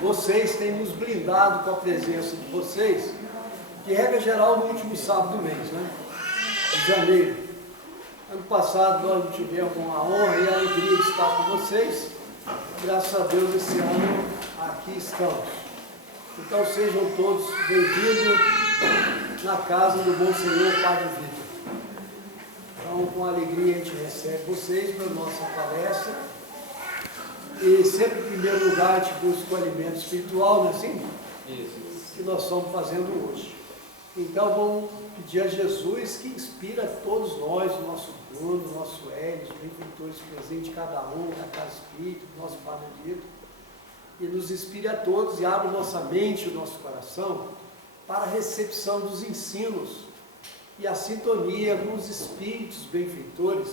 vocês têm nos blindado com a presença de vocês, de regra geral no último sábado do mês, né? De janeiro. Ano passado nós tivemos a honra e a alegria de estar com vocês. Graças a Deus esse ano aqui estamos. Então sejam todos bem-vindos na casa do bom Senhor Padre Vitor. Então com alegria a gente recebe vocês para a nossa palestra. E sempre em primeiro lugar a gente busca o alimento espiritual, não é assim? Isso. Que nós estamos fazendo hoje. Então vamos pedir a Jesus que inspira todos nós, o nosso Bruno, o nosso Hélio, os benfeitores presentes, cada um, da Casa Espírita, o nosso Padre Vitor, e nos inspire a todos e abra nossa mente, o nosso coração, para a recepção dos ensinos e a sintonia com os espíritos benfeitores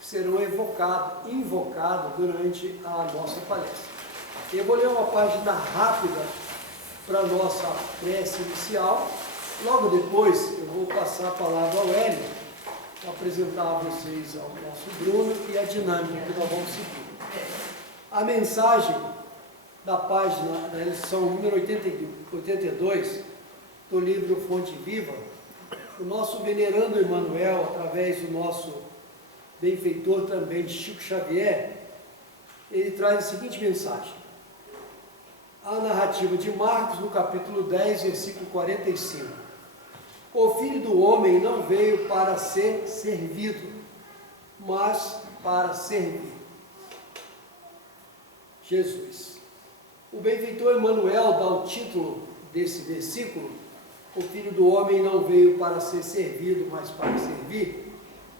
que serão invocados durante a nossa palestra. Eu vou ler uma página rápida para a nossa prece inicial. Logo depois eu vou passar a palavra ao Hélio para apresentar a vocês ao nosso Bruno e a dinâmica que nós vamos seguir. A mensagem da página, da lição número 82 do livro Fonte Viva, o nosso venerando Emmanuel, através do nosso benfeitor também, Chico Xavier, ele traz a seguinte mensagem. A narrativa de Marcos, no capítulo 10, versículo 45. O Filho do Homem não veio para ser servido, mas para servir. Jesus. O benfeitor Emmanuel dá o título desse versículo, o Filho do Homem não veio para ser servido, mas para servir.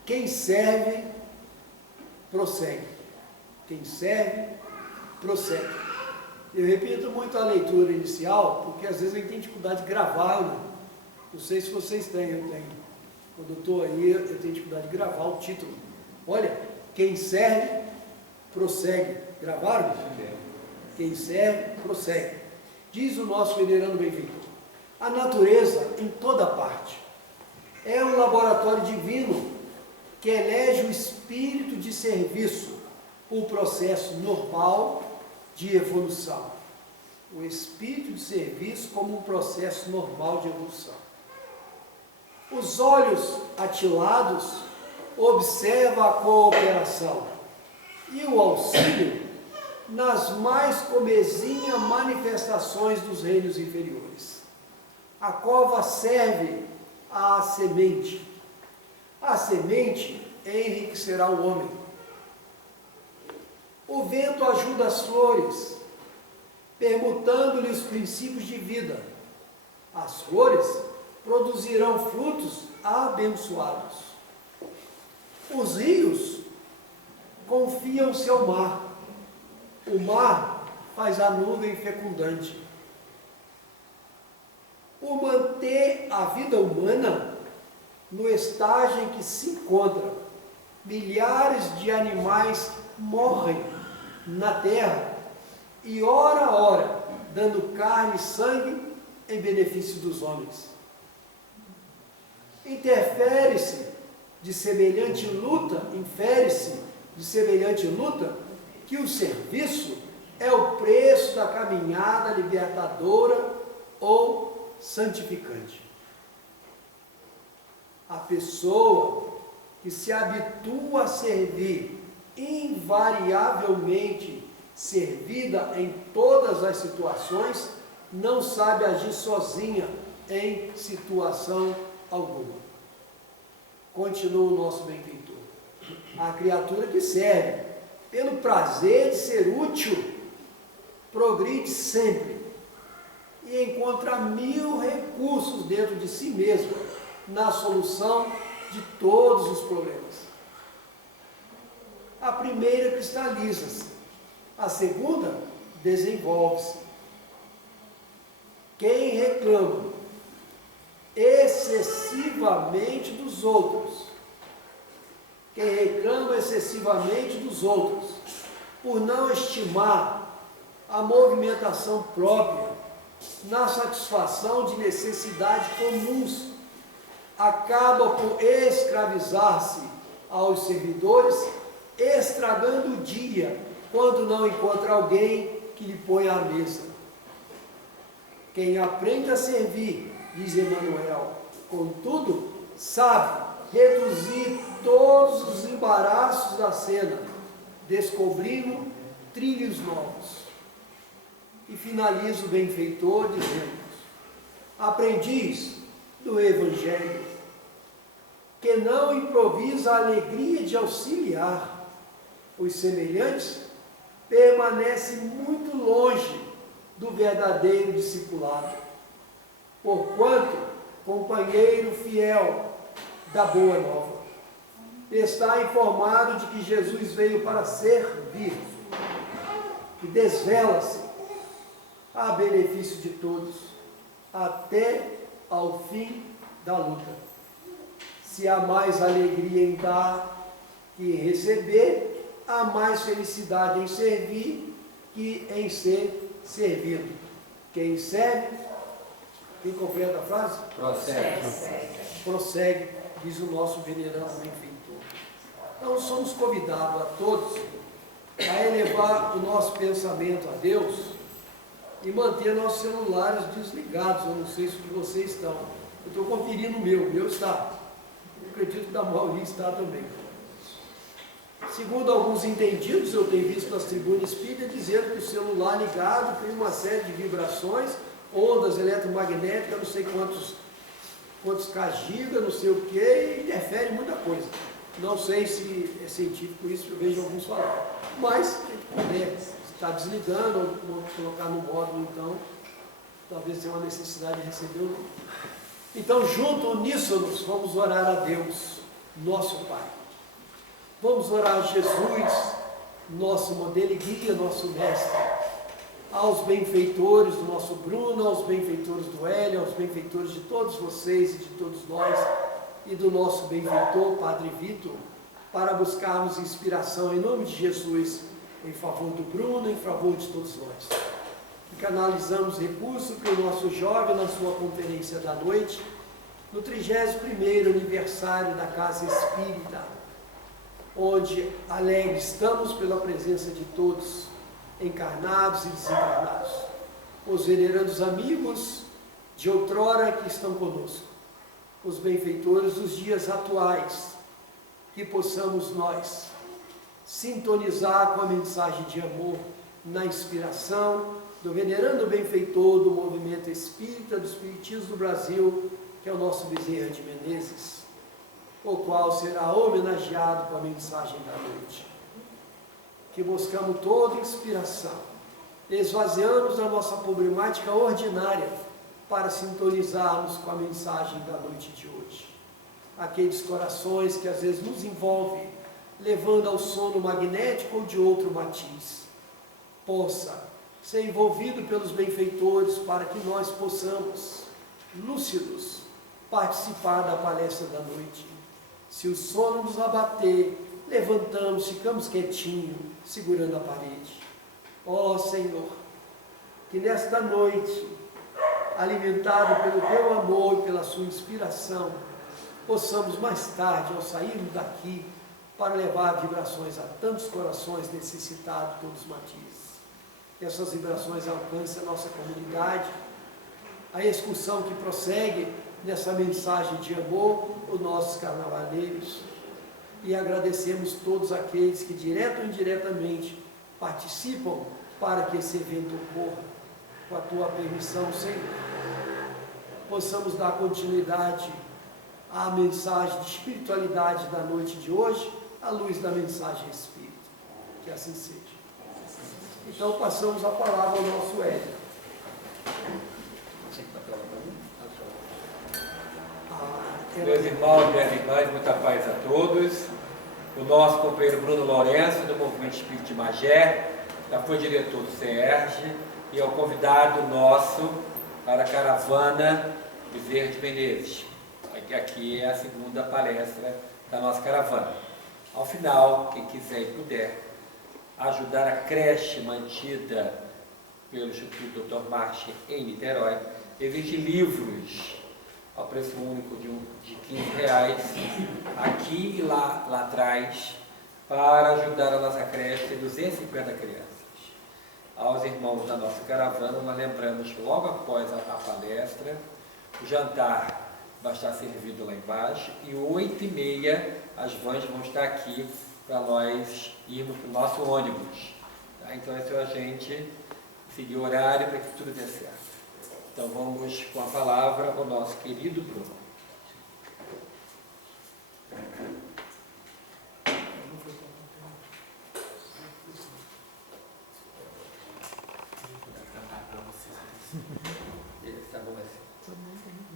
Quem serve, prossegue. Quem serve, prossegue. Eu repito muito a leitura inicial, porque às vezes eu tenho dificuldade de gravar, né? Não sei se vocês têm, eu tenho. Quando eu estou aí, eu tenho dificuldade de gravar o título. Olha, quem serve, prossegue. Gravaram? Quem serve, prossegue. Diz o nosso venerando benfeitor. A natureza, em toda parte, é um laboratório divino que elege o espírito de serviço, o processo normal de evolução. O espírito de serviço como um processo normal de evolução. Os olhos atilados observam a cooperação e o auxílio nas mais comezinhas manifestações dos reinos inferiores. A cova serve à semente. A semente enriquecerá o homem. O vento ajuda as flores, permutando-lhe os princípios de vida. As flores produzirão frutos abençoados. Os rios confiam-se ao mar. O mar faz a nuvem fecundante. O manter a vida humana no estágio em que se encontra. Milhares de animais morrem na terra e hora a hora dando carne e sangue em benefício dos homens. Interfere-se de semelhante luta, infere-se de semelhante luta que o serviço é o preço da caminhada libertadora ou santificante. A pessoa que se habitua a servir, invariavelmente servida em todas as situações, não sabe agir sozinha em situação alguma. Continua o nosso benfeitor. A criatura que serve pelo prazer de ser útil, progride sempre e encontra 1000 recursos dentro de si mesma na solução de todos os problemas. A primeira cristaliza-se, a segunda desenvolve-se. Quem reclama excessivamente dos outros, quem reclama excessivamente dos outros, por não estimar a movimentação própria na satisfação de necessidades comuns, acaba por escravizar-se aos servidores, estragando o dia quando não encontra alguém que lhe ponha à mesa. Quem aprende a servir, diz Emmanuel, contudo, sabe reduzir todos os embaraços da cena, descobrindo trilhos novos. E finaliza o benfeitor dizendo: aprendiz do Evangelho, que não improvisa a alegria de auxiliar os semelhantes, permanece muito longe do verdadeiro discipulado, porquanto companheiro fiel da boa nova, está informado de que Jesus veio para servir e desvela-se a benefício de todos, até ao fim da luta. Se há mais alegria em dar que em receber, há mais felicidade em servir que em ser servido. Quem serve, quem completa a frase? Prossegue, diz o nosso venerando benfeitor. Então somos convidados a todos a elevar o nosso pensamento a Deus e manter nossos celulares desligados. Eu não sei se vocês estão. Eu estou conferindo o meu está. Eu acredito que da maioria está também. Segundo alguns entendidos, eu tenho visto nas tribunas espíritas dizendo que o celular ligado tem uma série de vibrações, ondas eletromagnéticas, não sei quantos kg, não sei o que, e interfere em muita coisa. Não sei se é científico isso, eu vejo alguns falar. Mas, se a gente puder estar desligando ou colocar no módulo, então, talvez tenha uma necessidade de receber o nome. Então, junto, uníssonos, vamos orar a Deus, nosso Pai. Vamos orar a Jesus, nosso modelo e guia, nosso mestre, aos benfeitores do nosso Bruno, aos benfeitores do Hélio, aos benfeitores de todos vocês e de todos nós, e do nosso benfeitor, Padre Vitor, para buscarmos inspiração em nome de Jesus, em favor do Bruno, em favor de todos nós. E canalizamos recursos para o nosso jovem na sua conferência da noite, no 31º aniversário da Casa Espírita, onde alegres estamos pela presença de todos, encarnados e desencarnados, os venerandos amigos de outrora que estão conosco, os benfeitores dos dias atuais, que possamos nós sintonizar com a mensagem de amor na inspiração do venerando benfeitor do movimento espírita, do Espiritismo do Brasil, que é o nosso Bezerra de Menezes, o qual será homenageado com a mensagem da noite. Que buscamos toda inspiração, esvaziamos a nossa problemática ordinária para sintonizarmos com a mensagem da noite de hoje. Aqueles corações que às vezes nos envolvem, levando ao sono magnético ou de outro matiz, possa ser envolvido pelos benfeitores para que nós possamos, lúcidos, participar da palestra da noite. Se o sono nos abater, levantamos, ficamos quietinhos, segurando a parede. Ó Senhor, que nesta noite, alimentado pelo Teu amor e pela Sua inspiração, possamos mais tarde, ao sairmos daqui, para levar vibrações a tantos corações necessitados, todos os matizes. Que essas vibrações alcancem a nossa comunidade, a excursão que prossegue nessa mensagem de amor, os nossos carnavaleiros, e agradecemos todos aqueles que, direto ou indiretamente, participam para que esse evento ocorra. Com a Tua permissão, Senhor, possamos dar continuidade à mensagem de espiritualidade da noite de hoje, à luz da mensagem espírita. Que assim seja. Então, passamos a palavra ao nosso Hélio. Meus irmãos e minhas irmãs, muita paz a todos. O nosso companheiro Bruno Lourenço, do Movimento Espírita de Magé, já foi diretor do CERJ e é o convidado nosso para a caravana Bezerra de Menezes. Aqui é a segunda palestra da nossa caravana. Ao final, quem quiser e puder ajudar a creche mantida pelo Instituto Dr. Marchi em Niterói, existem livros ao preço único de R$15, aqui e lá atrás, para ajudar a nossa creche, tem 250 crianças. aos irmãos da nossa caravana. Nós lembramos que logo após a palestra, o jantar vai estar servido lá embaixo e 8h30 as vans vão estar aqui para nós irmos para o nosso ônibus. Tá? Então é só a gente seguir o horário para que tudo dê certo. Então vamos com a palavra ao nosso querido Bruno.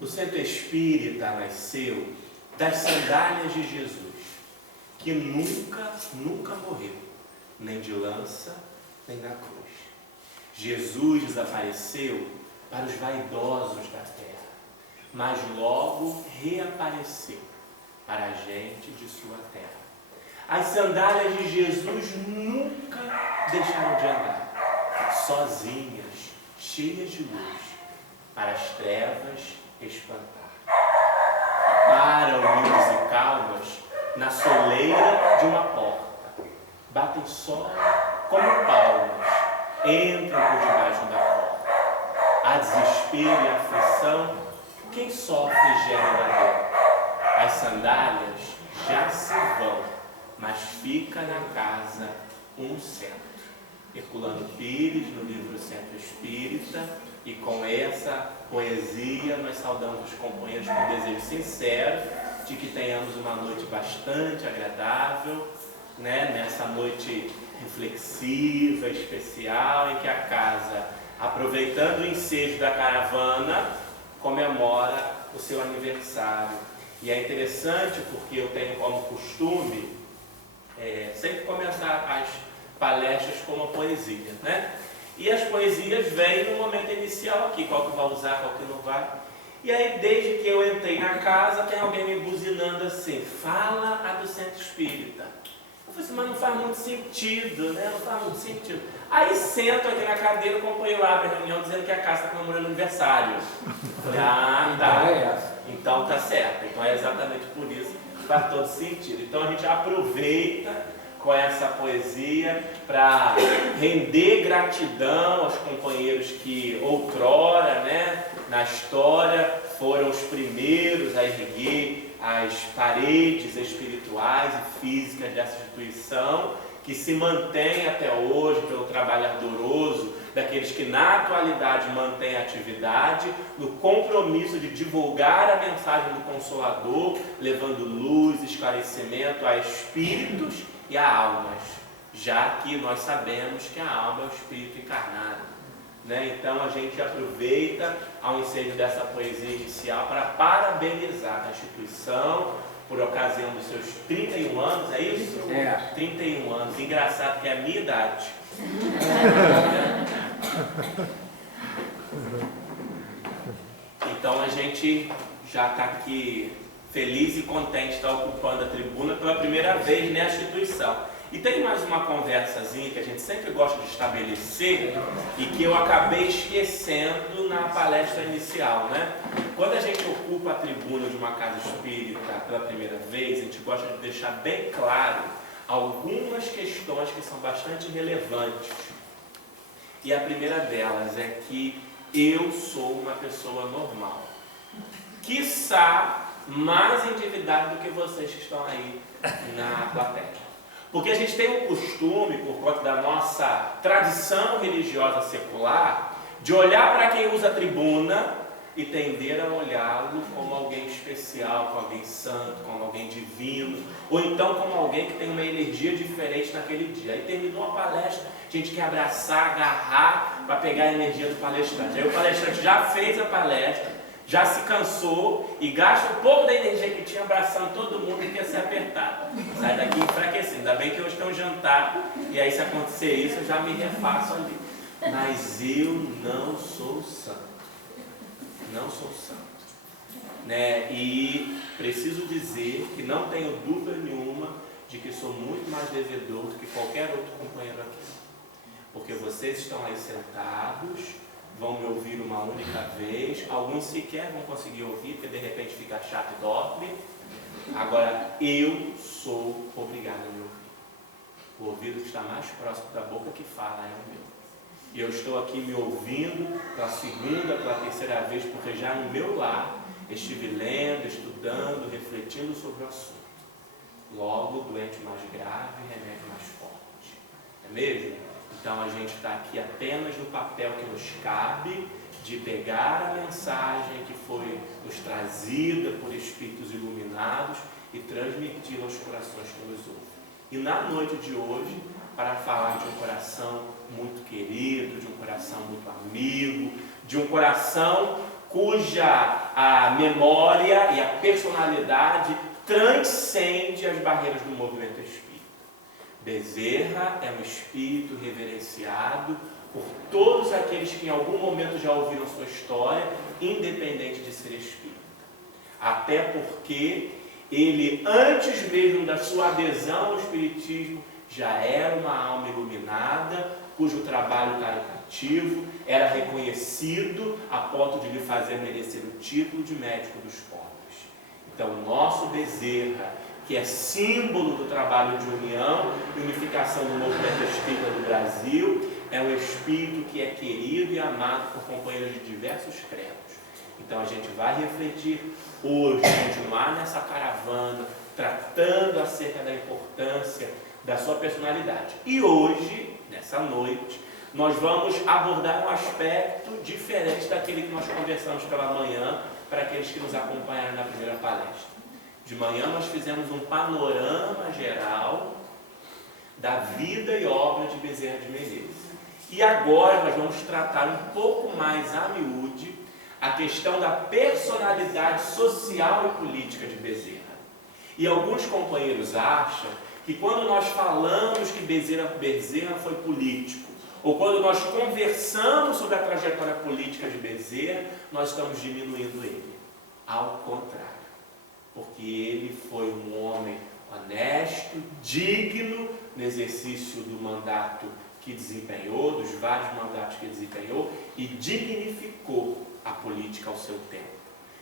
O Centro Espírita nasceu das sandálias de Jesus, que nunca morreu, nem de lança, nem na cruz. Jesus desapareceu para os vaidosos da terra, mas logo reapareceu para a gente de sua terra. As sandálias de Jesus nunca deixaram de andar, sozinhas, cheias de luz, para as trevas espantar. Param lindos e calmas na soleira de uma porta, batem só como palmas, entram por debaixo da porta. Há desespero e aflição, quem sofre gera dor. As sandálias já se vão, mas fica na casa um centro. Herculano Pires, no livro Centro Espírita, e com essa poesia nós saudamos os companheiros com um desejo sincero de que tenhamos uma noite bastante agradável, né? Nessa noite reflexiva, especial, em que a casa, aproveitando o ensejo da caravana, comemora o seu aniversário. E é interessante porque eu tenho como costume sempre começar as palestras com uma poesia, né? E as poesias vêm no momento inicial aqui, qual que vai usar, qual que não vai. E aí, desde que eu entrei na casa, tem alguém me buzinando assim, fala a do Centro Espírita. Eu falei assim, mas não faz muito sentido, né? Não faz muito sentido. Aí sento aqui na cadeira, o companheiro abre a reunião dizendo que a casa está comemorando aniversário. Eu falei, tá. Então tá certo. Então é exatamente por isso que faz todo sentido. Então a gente aproveita com essa poesia para render gratidão aos companheiros que outrora, né, na história, foram os primeiros a erguer as paredes espirituais e físicas dessa instituição, que se mantém até hoje pelo trabalho ardoroso daqueles que na atualidade mantêm a atividade, no compromisso de divulgar a mensagem do Consolador, levando luz, esclarecimento a espíritos e a almas, já que nós sabemos que a alma é o espírito encarnado, né? Então a gente aproveita ao ensejo dessa poesia inicial para parabenizar a instituição por ocasião dos seus 31 anos, é isso? 31 anos, engraçado que é a minha idade. Então a gente já está aqui feliz e contente de estar ocupando a tribuna pela primeira vez nessa instituição. E tem mais uma conversazinha que a gente sempre gosta de estabelecer e que eu acabei esquecendo na palestra inicial, né? Quando a gente ocupa a tribuna de uma casa espírita pela primeira vez, a gente gosta de deixar bem claro algumas questões que são bastante relevantes. E a primeira delas é que eu sou uma pessoa normal, quiçá mais endividado do que vocês que estão aí na plateia. Porque a gente tem um costume, por conta da nossa tradição religiosa secular, de olhar para quem usa a tribuna e tender a olhá-lo como alguém especial, como alguém santo, como alguém divino, ou então como alguém que tem uma energia diferente naquele dia. Aí terminou a palestra, a gente quer abraçar, agarrar para pegar a energia do palestrante. Aí o palestrante já fez a palestra, já se cansou e gasta um pouco da energia que tinha abraçando todo mundo e quer ser apertado. Sai daqui enfraquecido. Ainda bem que hoje tem um jantar e aí se acontecer isso eu já me refaço ali. Mas eu não sou santo. Não sou santo. Né? E preciso dizer que não tenho dúvida nenhuma de que sou muito mais devedor do que qualquer outro companheiro aqui. Porque vocês estão aí sentados, vão me ouvir uma única vez, alguns sequer vão conseguir ouvir, porque de repente fica chato e dorme. Agora, eu sou obrigado a me ouvir. O ouvido que está mais próximo da boca que fala é o meu. E eu estou aqui me ouvindo pela segunda, pela terceira vez, porque já no meu lar estive lendo, estudando, refletindo sobre o assunto. Logo, doente mais grave, remédio mais forte. Não é mesmo? Então a gente está aqui apenas no papel que nos cabe de pegar a mensagem que foi nos trazida por espíritos iluminados e transmiti-la aos corações que nos ouvem. E na noite de hoje, para falar de um coração muito querido, de um coração muito amigo, de um coração cuja a memória e a personalidade transcende as barreiras do movimento espírita. Bezerra é um espírito reverenciado por todos aqueles que em algum momento já ouviram sua história, independente de ser espírita. Até porque ele, antes mesmo da sua adesão ao espiritismo, já era uma alma iluminada, cujo trabalho caritativo era reconhecido a ponto de lhe fazer merecer o título de médico dos pobres. Então, o nosso Bezerra, que é símbolo do trabalho de união e unificação do movimento espírita do Brasil, é um espírito que é querido e amado por companheiros de diversos credos. Então a gente vai refletir hoje, continuar nessa caravana, tratando acerca da importância da sua personalidade. E hoje, nessa noite, nós vamos abordar um aspecto diferente daquele que nós conversamos pela manhã, para aqueles que nos acompanharam na primeira palestra. De manhã nós fizemos um panorama geral da vida e obra de Bezerra de Menezes. E agora nós vamos tratar um pouco mais a miúde a questão da personalidade social e política de Bezerra. E alguns companheiros acham que quando nós falamos que Bezerra foi político, ou quando nós conversamos sobre a trajetória política de Bezerra, nós estamos diminuindo ele. Ao contrário, porque ele foi um homem honesto, digno no exercício do mandato que desempenhou, dos vários mandatos que desempenhou, e dignificou a política ao seu tempo.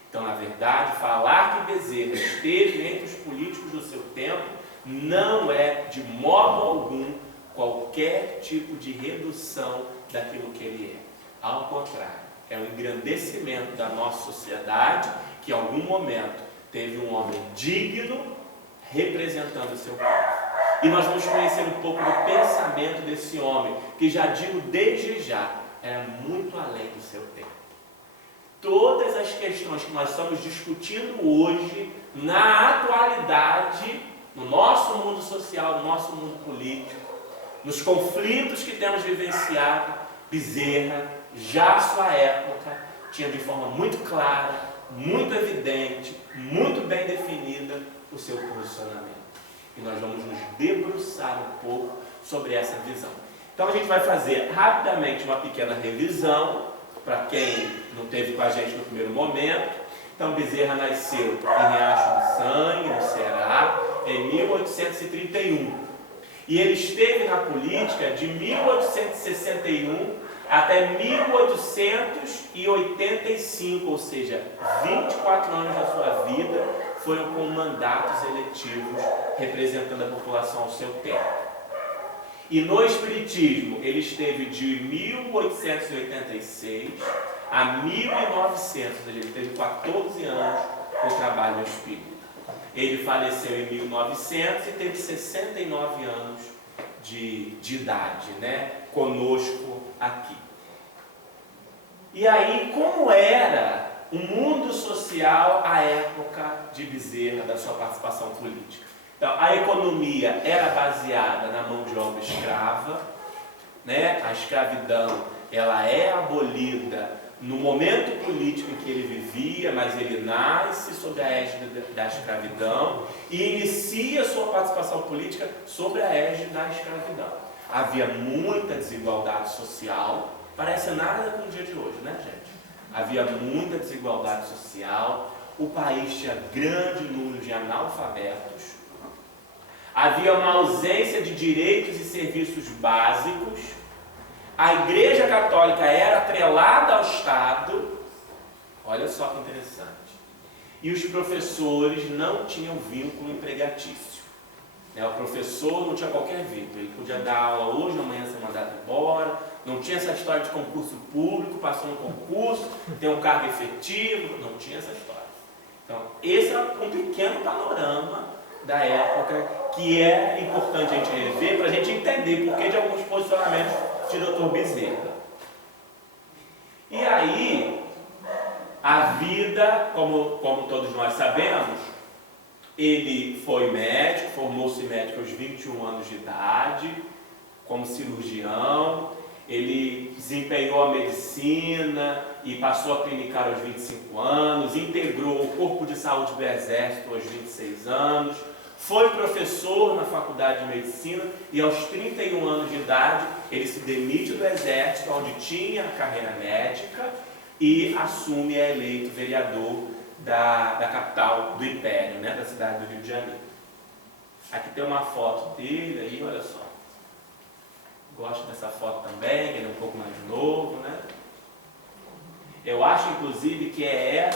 Então, na verdade, falar que Bezerra esteve entre os políticos do seu tempo não é, de modo algum, qualquer tipo de redução daquilo que ele é. Ao contrário, é um engrandecimento da nossa sociedade que, em algum momento, teve um homem digno representando o seu povo. E nós vamos conhecer um pouco do pensamento desse homem, que já digo desde já, era muito além do seu tempo. Todas as questões que nós estamos discutindo hoje, na atualidade, no nosso mundo social, no nosso mundo político, nos conflitos que temos vivenciado, Bezerra, já à sua época, tinha de forma muito clara, muito evidente, muito bem definida o seu posicionamento. E nós vamos nos debruçar um pouco sobre essa visão. Então a gente vai fazer rapidamente uma pequena revisão, para quem não esteve com a gente no primeiro momento. Então Bezerra nasceu em Riacho do Sangue, no Ceará, em 1831. E ele esteve na política de 1861 até 1885, ou seja, 24 anos da sua vida foram com mandatos eletivos representando a população ao seu tempo. E no Espiritismo, ele esteve de 1886 a 1900, ou seja, ele teve 14 anos de trabalho no Espírito. Ele faleceu em 1900 e teve 69 anos de idade, né? Conosco aqui. E aí, como era o mundo social à época de Bezerra, da sua participação política? Então, a economia era baseada na mão de obra escrava, né? A escravidão ela é abolida no momento político em que ele vivia, mas ele nasce sob a égide da escravidão e inicia sua participação política sob a égide da escravidão. Havia muita desigualdade social, parece nada com o dia de hoje, né, gente? Havia muita desigualdade social, o país tinha grande número de analfabetos, havia uma ausência de direitos e serviços básicos, a Igreja Católica era atrelada ao Estado, olha só que interessante, e os professores não tinham vínculo empregatício. O professor não tinha qualquer vínculo, ele podia dar aula hoje, amanhã ser mandado embora, Não tinha essa história de concurso público, passou no concurso, tem um cargo efetivo, não tinha essa história. Então, esse é um pequeno panorama da época que é importante a gente rever para a gente entender por que de alguns posicionamentos de Dr. Bezerra. E aí, a vida, como todos nós sabemos, ele foi médico, formou-se médico aos 21 anos de idade, como cirurgião. Ele desempenhou a medicina e passou a clinicar aos 25 anos, integrou o Corpo de Saúde do Exército aos 26 anos, foi professor na Faculdade de Medicina e aos 31 anos de idade ele se demite do Exército, onde tinha a carreira médica, e assume e é eleito vereador da capital do Império, né, da cidade do Rio de Janeiro. Aqui tem uma foto dele, aí, olha só. Gosto dessa foto também, ele é um pouco mais novo, né? Eu acho, inclusive, que é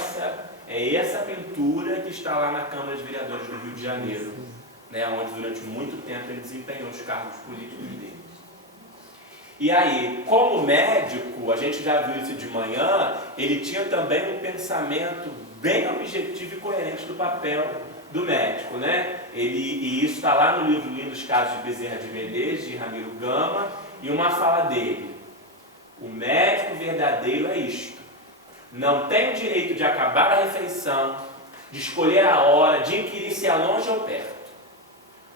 essa pintura que está lá na Câmara de Vereadores do Rio de Janeiro, né, onde durante muito tempo ele desempenhou os cargos políticos dele. E aí, como médico, a gente já viu isso de manhã, ele tinha também um pensamento bem objetivo e coerente do papel do médico, né? E isso está lá no livro Lindos Casos de Bezerra de Menezes, de Ramiro Gama, e uma fala dele: o médico verdadeiro é isto: não tem o direito de acabar a refeição, de escolher a hora, de inquirir se é longe ou perto.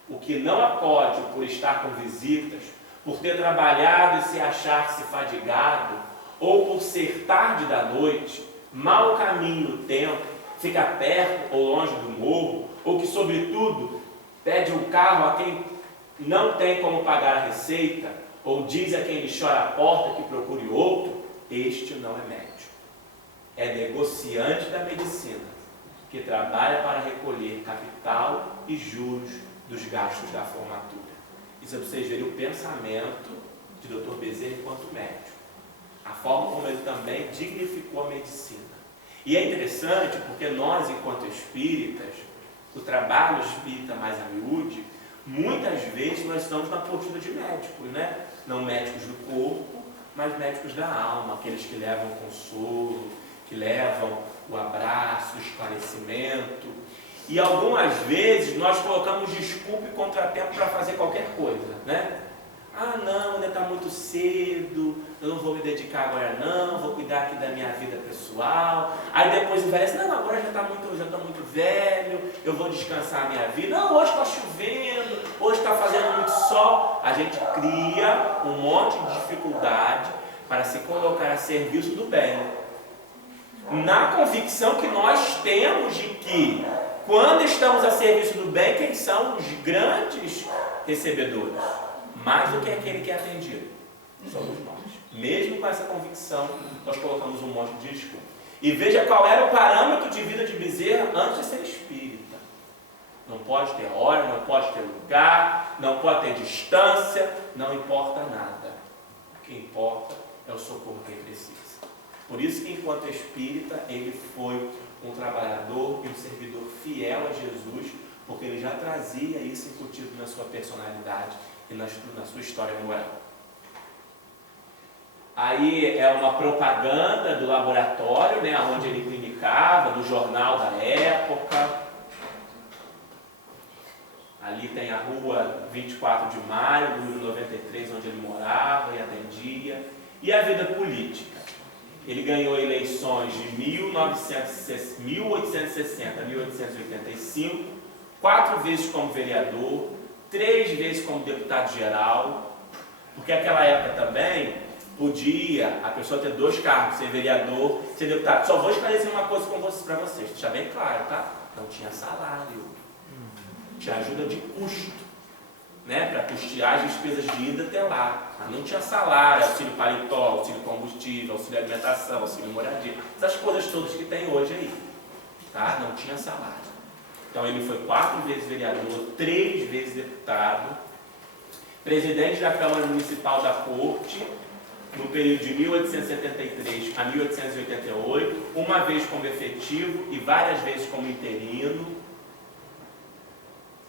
O que não acode por estar com visitas, por ter trabalhado e se achar-se fadigado, ou por ser tarde da noite, mau caminho no tempo, fica perto ou longe do morro, ou que, sobretudo, pede um carro a quem não tem como pagar a receita, ou diz a quem lhe chora a porta que procure outro, este não é médico. É negociante da medicina, que trabalha para recolher capital e juros dos gastos da formatura. Isso é para vocês verem o pensamento de Dr. Bezerra enquanto médico. A forma como ele também dignificou a medicina. E é interessante porque nós, enquanto espíritas, o trabalho espírita mais a miúde, muitas vezes nós estamos na postura de médicos, né? Não médicos do corpo, mas médicos da alma, aqueles que levam o consolo, que levam o abraço, o esclarecimento. E algumas vezes nós colocamos desculpa e contratempo para fazer qualquer coisa, né? Ah, não, ainda está muito cedo, eu não vou me dedicar agora não, vou cuidar aqui da minha vida pessoal. Aí depois envelhece, não, agora já estou muito velho, eu vou descansar a minha vida. Não, hoje está chovendo, hoje está fazendo muito sol. A gente cria um monte de dificuldade para se colocar a serviço do bem, na convicção que nós temos de que, quando estamos a serviço do bem, quem são os grandes recebedores? Mais do que aquele que é atendido, somos nós. Mesmo com essa convicção, nós colocamos um monte de desculpa. E veja qual era o parâmetro de vida de Bezerra antes de ser espírita. Não pode ter hora, não pode ter lugar, não pode ter distância, não importa nada. O que importa é o socorro que ele precisa. Por isso que, enquanto espírita, ele foi um trabalhador e um servidor fiel a Jesus, porque ele já trazia isso incutido na sua personalidade e na sua história moral. Aí é uma propaganda do laboratório, né, onde ele clinicava, no jornal da época. Ali tem a rua 24 de maio, número 93, onde ele morava e atendia. E a vida política. Ele ganhou eleições de 1860 a 1885, 4 vezes como vereador, 3 vezes como deputado-geral, porque naquela época também podia a pessoa ter 2 cargos, ser vereador, ser deputado. Só vou esclarecer uma coisa para vocês, deixar bem claro, tá? Não tinha salário, tinha ajuda de custo, né? Para custear as despesas de ida até lá. Mas não tinha salário, auxílio paletó, auxílio combustível, auxílio alimentação, auxílio moradia, essas coisas todas que tem hoje aí, tá? Não tinha salário. Então ele foi 4 vezes vereador, 3 vezes deputado, presidente da Câmara Municipal da Corte, no período de 1873 a 1888, uma vez como efetivo e várias vezes como interino.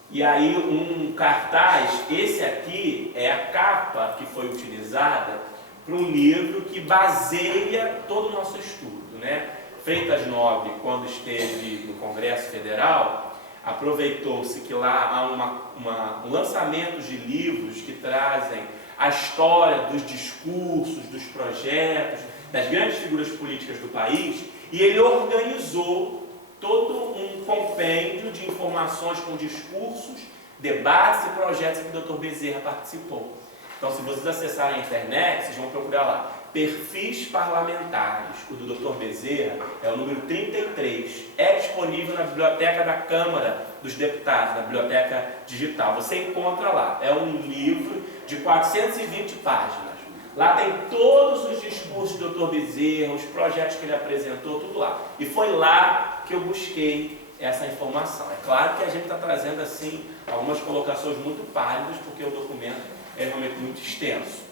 E aí um cartaz, esse aqui é a capa que foi utilizada para um livro que baseia todo o nosso estudo, né? Freitas Nobre, quando esteve no Congresso Federal, aproveitou-se que lá há um lançamento de livros que trazem a história dos discursos, dos projetos, das grandes figuras políticas do país, e ele organizou todo um compêndio de informações com discursos, debates e projetos que o Dr. Bezerra participou. Então, se vocês acessarem a internet, vocês vão procurar lá, perfis parlamentares. O do Dr. Bezerra é o número 33. É disponível na biblioteca da Câmara dos Deputados, na biblioteca digital. Você encontra lá. É um livro de 420 páginas. Lá tem todos os discursos do Dr. Bezerra, os projetos que ele apresentou, tudo lá. E foi lá que eu busquei essa informação. É claro que a gente está trazendo assim algumas colocações muito pálidas, porque o documento é realmente muito extenso.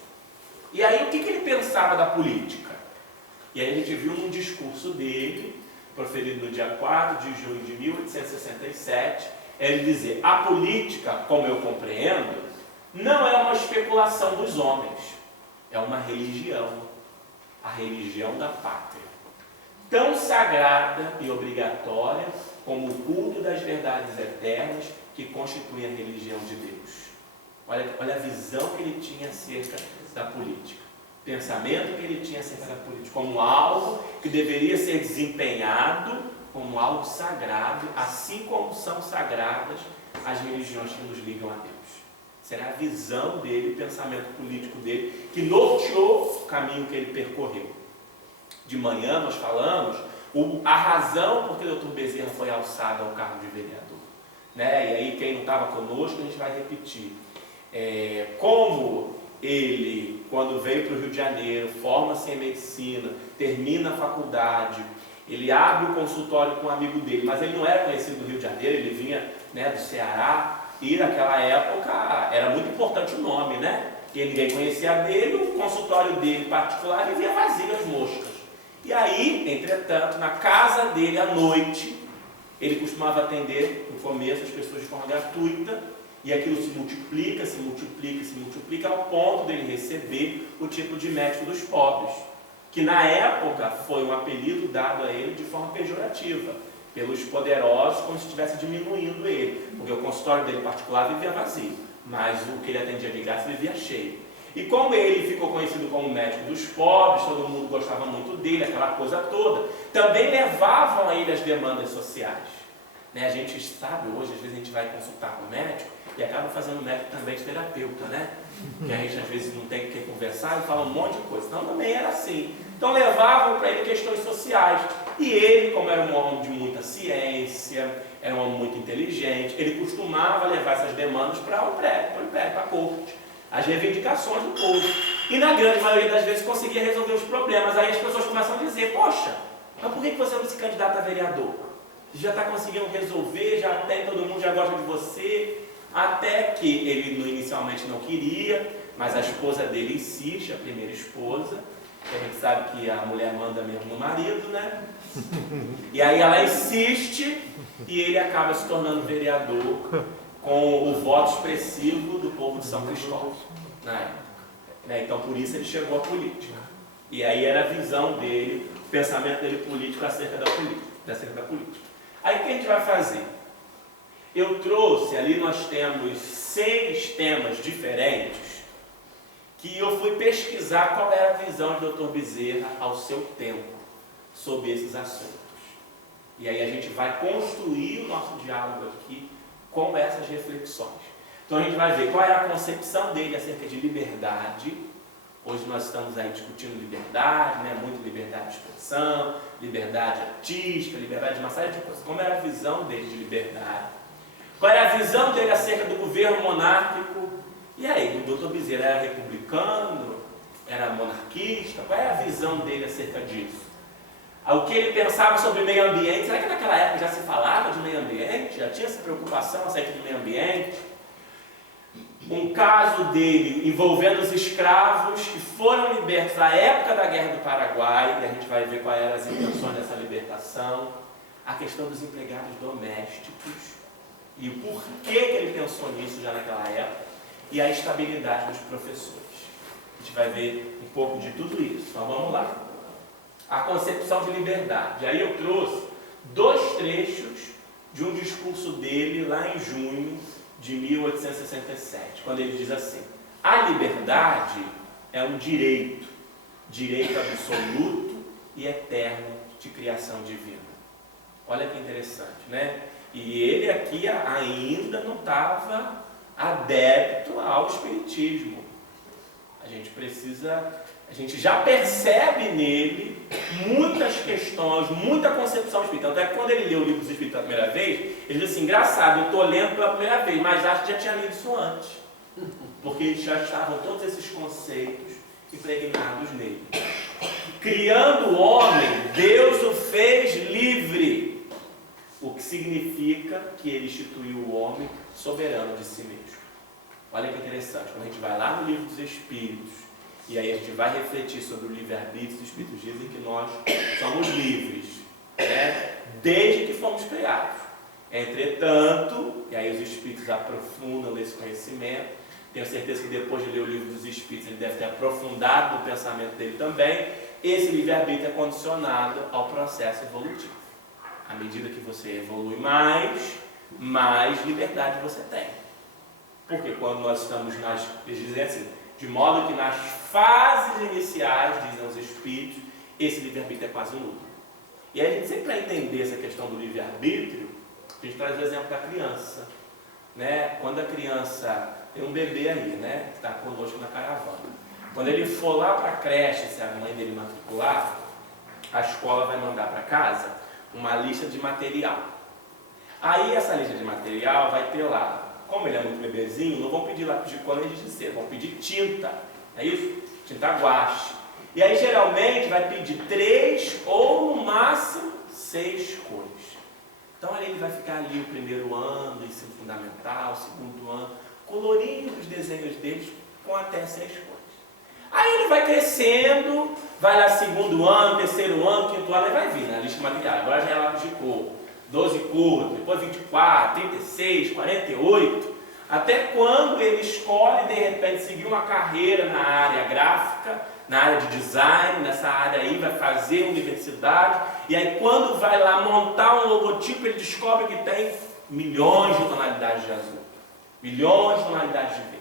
E aí, o que ele pensava da política? E aí a gente viu num discurso dele, proferido no dia 4 de junho de 1867, ele dizer: a política, como eu compreendo, não é uma especulação dos homens, é uma religião, a religião da pátria, tão sagrada e obrigatória como o culto das verdades eternas que constituem a religião de Deus. Olha a visão que ele tinha acerca da política, o pensamento que ele tinha acerca da política, como algo que deveria ser desempenhado como algo sagrado, assim como são sagradas as religiões que nos ligam a Deus. Será a visão dele, o pensamento político dele, que norteou o caminho que ele percorreu. De manhã nós falamos a razão por que o Dr. Bezerra foi alçado ao cargo de vereador. Né? E aí, quem não estava conosco, a gente vai repetir. Como ele, quando veio para o Rio de Janeiro, forma-se em medicina, termina a faculdade, ele abre o consultório com um amigo dele, mas ele não era conhecido do Rio de Janeiro, ele vinha, né, do Ceará, e naquela época era muito importante o nome, né? Porque ninguém conhecia dele, o consultório dele particular vivia vazio, as moscas. E aí, entretanto, na casa dele à noite, ele costumava atender, no começo, as pessoas de forma gratuita, e aquilo se multiplica, se multiplica, se multiplica, ao ponto dele receber o título de médico dos pobres, que na época foi um apelido dado a ele de forma pejorativa, pelos poderosos, como se estivesse diminuindo ele, porque o consultório dele particular vivia vazio, mas o que ele atendia de graça vivia cheio. E como ele ficou conhecido como médico dos pobres, todo mundo gostava muito dele, aquela coisa toda, também levavam a ele as demandas sociais. Né? A gente sabe, hoje, às vezes a gente vai consultar com o médico e acaba fazendo o médico também de terapeuta, né? Que a gente às vezes não tem que conversar e fala um monte de coisa. Então também era assim. Então levavam para ele questões sociais. E ele, como era um homem de muita ciência, era um homem muito inteligente, ele costumava levar essas demandas para o império, para a corte, as reivindicações do povo. E na grande maioria das vezes conseguia resolver os problemas. Aí as pessoas começam a dizer: poxa, mas por que você não se candidata a vereador? Você já está conseguindo resolver, já tem, todo mundo já gosta de você. Até que ele inicialmente não queria, mas a esposa dele insiste, a primeira esposa, que a gente sabe que a mulher manda mesmo no marido, né? E aí ela insiste e ele acaba se tornando vereador com o voto expressivo do povo de São Cristóvão, na época. Então por isso ele chegou à política. E aí era a visão dele, o pensamento dele político acerca da política. Aí o que a gente vai fazer? Eu trouxe, ali nós temos 6 temas diferentes, que eu fui pesquisar qual era a visão de Dr. Bezerra ao seu tempo sobre esses assuntos. E aí a gente vai construir o nosso diálogo aqui com essas reflexões. Então a gente vai ver qual era a concepção dele acerca de liberdade. Hoje nós estamos aí discutindo liberdade, né? Muito liberdade de expressão, liberdade artística, liberdade de uma série de coisas. Como era a visão dele de liberdade? Qual era a visão dele acerca do governo monárquico? E aí, o Dr. Bezerra era republicano? Era monarquista? Qual era a visão dele acerca disso? O que ele pensava sobre o meio ambiente? Será que naquela época já se falava de meio ambiente? Já tinha essa preocupação acerca do meio ambiente? Um caso dele envolvendo os escravos que foram libertos na época da Guerra do Paraguai, e a gente vai ver quais eram as intenções dessa libertação. A questão dos empregados domésticos, e o porquê que ele pensou nisso já naquela época, e a estabilidade dos professores. A gente vai ver um pouco de tudo isso. Então vamos lá. A concepção de liberdade. Aí eu trouxe 2 trechos de um discurso dele lá em junho de 1867, quando ele diz assim: a liberdade é um direito absoluto e eterno de criação divina. Olha que interessante, né? E ele aqui ainda não estava adepto ao espiritismo. A gente já percebe nele muitas questões, muita concepção espírita. Tanto é que quando ele leu o livro dos Espíritos pela primeira vez, ele disse assim: engraçado, eu estou lendo pela primeira vez, mas acho que já tinha lido isso antes. Porque já estavam todos esses conceitos impregnados nele. Criando o homem, Deus o fez livre, o que significa que ele instituiu o homem soberano de si mesmo. Olha que interessante, quando a gente vai lá no livro dos Espíritos, e aí a gente vai refletir sobre o livre-arbítrio, os Espíritos dizem que nós somos livres, né? Desde que fomos criados. Entretanto, e aí os Espíritos aprofundam nesse conhecimento, tenho certeza que depois de ler o livro dos Espíritos ele deve ter aprofundado no pensamento dele também. Esse livre-arbítrio é condicionado ao processo evolutivo. À medida que você evolui mais liberdade você tem. Porque quando nós estamos eles dizem assim, de modo que nas fases iniciais, dizem os Espíritos, esse livre-arbítrio é quase nulo. E aí a gente sempre, para entender essa questão do livre-arbítrio, a gente traz o exemplo da criança, né? Quando a criança tem um bebê aí, né, que está conosco na caravana. Quando ele for lá para a creche, se a mãe dele matricular, a escola vai mandar para casa uma lista de material. Aí essa lista de material vai ter lá, como ele é muito bebezinho, não vão pedir lápis de cor nem de cera, vão pedir tinta, é isso? Tinta guache. E aí geralmente vai pedir 3 ou no máximo 6 cores. Então aí ele vai ficar ali o primeiro ano do ensino fundamental, o segundo ano, colorindo os desenhos deles com até 6 cores. Aí ele vai crescendo, vai lá segundo ano, terceiro ano, quinto ano, aí vai vir na lista de material. Agora já é lápis de cor, 12 cores, depois 24, 36, 48, até quando ele escolhe de repente seguir uma carreira na área gráfica, na área de design, nessa área aí vai fazer universidade, e aí quando vai lá montar um logotipo, ele descobre que tem milhões de tonalidades de azul, milhões de tonalidades de verde.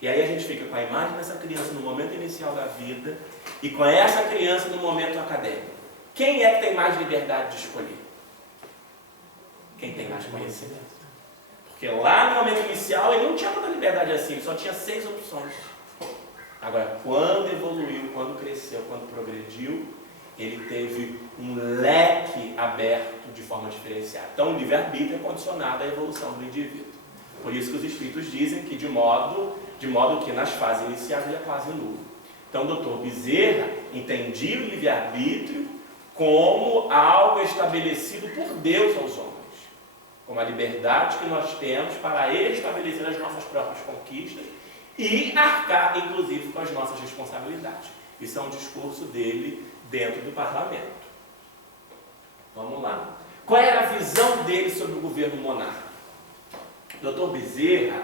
E aí a gente fica com a imagem dessa criança no momento inicial da vida e com essa criança no momento acadêmico. Quem é que tem mais liberdade de escolher? Quem tem mais conhecimento. Porque lá no momento inicial ele não tinha tanta liberdade assim, ele só tinha 6 opções. Agora, quando evoluiu, quando cresceu, quando progrediu, ele teve um leque aberto de forma diferenciada. Então, o livre-arbítrio é condicionado à evolução do indivíduo. Por isso que os Espíritos dizem que de modo que nas fases iniciais ele é quase nulo. Então, o Dr. Bezerra entendia o livre-arbítrio como algo estabelecido por Deus aos homens. Como a liberdade que nós temos para estabelecer as nossas próprias conquistas e arcar, inclusive, com as nossas responsabilidades. Isso é um discurso dele dentro do parlamento. Vamos lá. Qual era a visão dele sobre o governo monárquico? O Dr. Bezerra,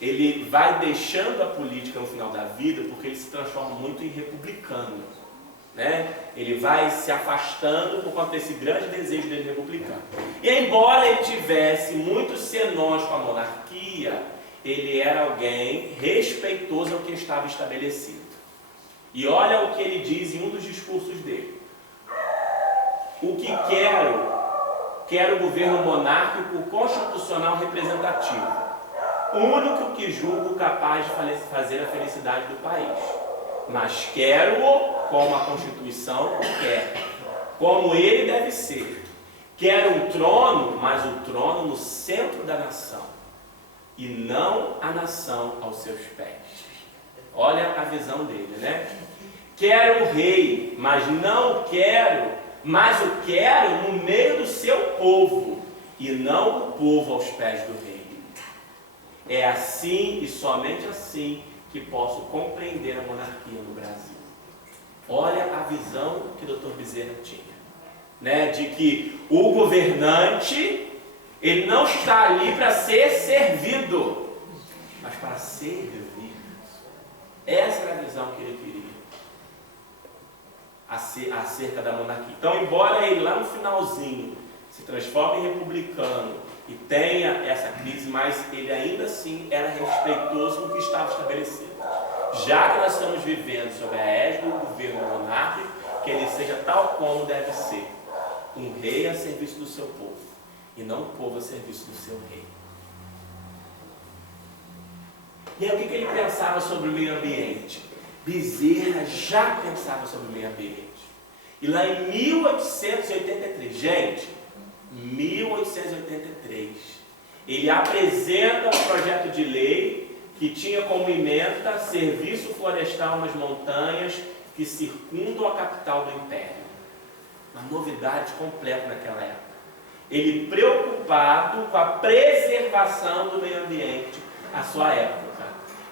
ele vai deixando a política no final da vida porque ele se transforma muito em republicano, né? Ele vai se afastando por conta desse grande desejo dele republicano. E embora ele tivesse muitos senões com a monarquia, ele era alguém respeitoso ao que estava estabelecido. E olha o que ele diz em um dos discursos dele. O que quero governo monárquico constitucional representativo, único que julgo capaz de fazer a felicidade do país. Mas quero-o como a Constituição quer, como ele deve ser. Quero um trono, mas o trono no centro da nação, e não a nação aos seus pés. Olha a visão dele, né? Quero o rei, mas não quero, mas o quero no meio do seu povo, e não o povo aos pés do rei. É assim e somente assim que posso compreender a monarquia no Brasil. Olha a visão que o Dr. Bezerra tinha, né? De que o governante, ele não está ali para ser servido, mas para servir. Essa era a visão que ele queria acerca da monarquia. Então, embora ele lá no finalzinho se transforme em republicano e tenha essa crise, mas ele ainda assim era respeitoso no que estava estabelecido. Já que nós estamos vivendo sob a égide do governo monárquico, que ele seja tal como deve ser, um rei a serviço do seu povo, e não um povo a serviço do seu rei. E aí, o que ele pensava sobre o meio ambiente? Bezerra já pensava sobre o meio ambiente. E lá em 1883, gente, 1883, ele apresenta um projeto de lei que tinha como ementa serviço florestal nas montanhas que circundam a capital do Império. Uma novidade completa naquela época. Ele preocupado com a preservação do meio ambiente à sua época.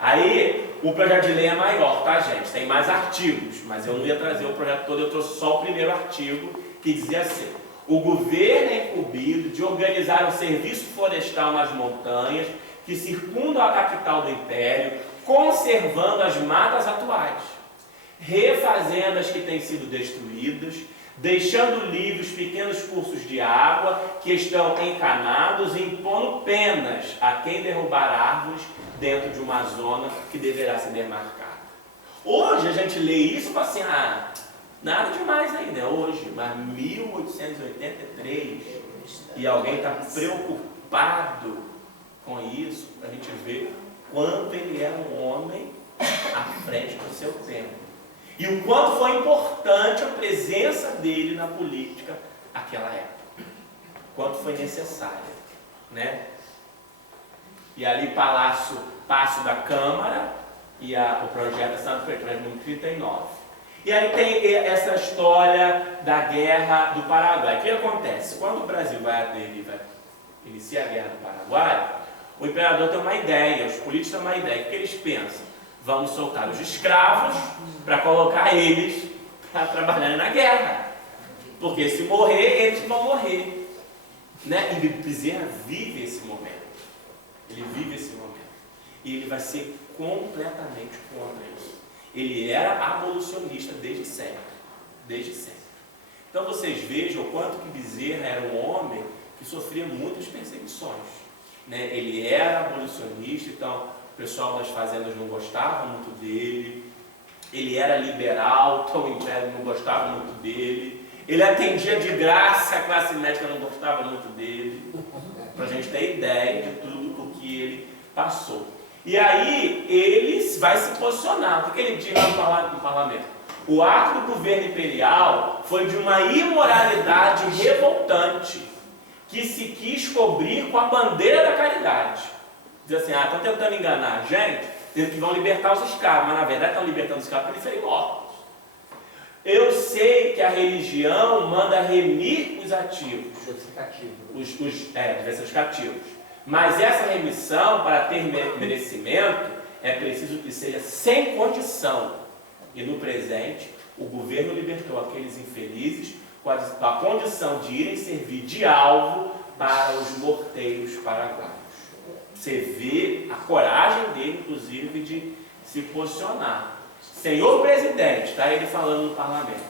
Aí, o projeto de lei é maior, tá, gente? Tem mais artigos, mas eu não ia trazer o projeto todo, eu trouxe só o primeiro artigo, que dizia assim: o governo é incumbido de organizar um serviço florestal nas montanhas que circundam a capital do Império, conservando as matas atuais, refazendo as que têm sido destruídas, deixando livres pequenos cursos de água que estão encanados e impondo penas a quem derrubar árvores dentro de uma zona que deverá ser demarcada. Hoje a gente lê isso e fala assim, nada demais aí, né? Hoje, mas 1883, e alguém está preocupado com isso, a gente vê quanto ele era um homem à frente do seu tempo. E o quanto foi importante a presença dele na política naquela época. Quanto foi necessária, né? E ali Palácio da Câmara e o projeto Santo Petróleo número 39. E aí tem essa história da Guerra do Paraguai. O que acontece? Quando o Brasil vai iniciar a Guerra do Paraguai, o imperador tem uma ideia, os políticos têm uma ideia. O que eles pensam? Vamos soltar os escravos para colocar eles para trabalharem na guerra. Porque se morrer, eles vão morrer. Né? E Bezerra vive esse momento. Ele vive esse momento. E ele vai ser completamente contra isso. Ele era abolicionista desde sempre. Desde sempre. Então vocês vejam o quanto que Bezerra era um homem que sofria muitas perseguições. Né? Ele era abolicionista, então o pessoal das fazendas não gostava muito dele. Ele era liberal, então o Império não gostava muito dele. Ele atendia de graça, a classe médica não gostava muito dele. Para a gente ter ideia de tudo o que ele passou. E aí ele vai se posicionar. O que ele diz lá no parlamento? O ato do governo imperial foi de uma imoralidade revoltante que se quis cobrir com a bandeira da caridade. Diz assim, estão tentando enganar a gente, dizendo que vão libertar os escravos, mas na verdade estão libertando os escravos para eles serem mortos. Eu sei que a religião manda remir os ativos, os cativos, mas essa remissão, para ter merecimento, é preciso que seja sem condição. E no presente, o governo libertou aqueles infelizes com a condição de irem servir de alvo para os morteiros paraguaios. Você vê a coragem dele, inclusive, de se posicionar. Senhor presidente, está ele falando no parlamento,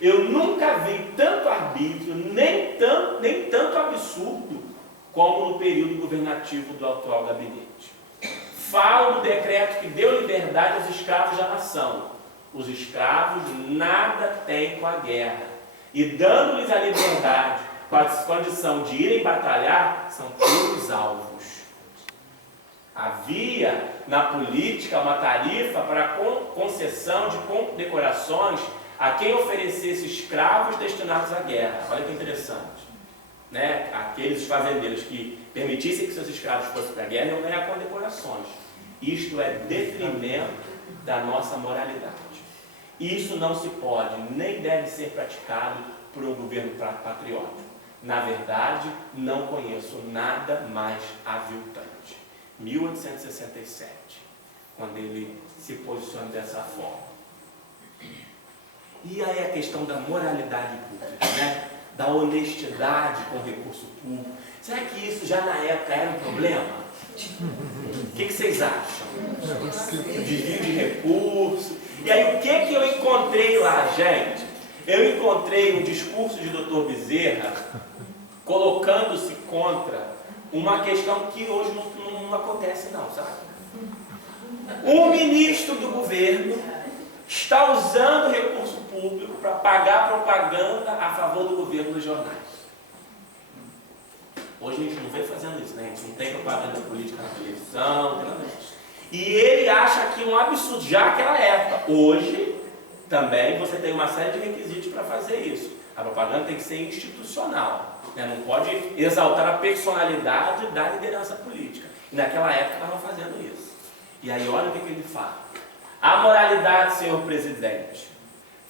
eu nunca vi tanto arbítrio, nem tanto absurdo, como no período governativo do atual gabinete. Falo do decreto que deu liberdade aos escravos da nação. Os escravos nada têm com a guerra. E dando-lhes a liberdade, com a condição de irem batalhar, são todos alvos. Havia na política uma tarifa para concessão de condecorações a quem oferecesse escravos destinados à guerra. Olha que interessante. Né? Aqueles fazendeiros que permitissem que seus escravos fossem para a guerra iam ganhar condecorações. Isto é detrimento da nossa moralidade. Isso não se pode, nem deve ser praticado por um governo patriótico. Na verdade, não conheço nada mais aviltante. 1867, quando ele se posiciona dessa forma. E aí a questão da moralidade pública, né? Da honestidade com o recurso público. Será que isso já na época era um problema? O que vocês acham? O desvio de recurso. E aí, o que eu encontrei lá, gente? Eu encontrei um discurso de Dr. Bezerra colocando-se contra uma questão que hoje não acontece não, sabe? Um ministro do governo está usando recurso público para pagar propaganda a favor do governo nos jornais. Hoje a gente não vem fazendo isso, né? A gente não tem propaganda política na televisão, não tem nada disso. E ele acha aquilo um absurdo, já naquela época. Hoje, também, você tem uma série de requisitos para fazer isso. A propaganda tem que ser institucional, né? Não pode exaltar a personalidade da liderança política. E naquela época estavam fazendo isso. E aí, olha o que ele fala. A moralidade, senhor presidente,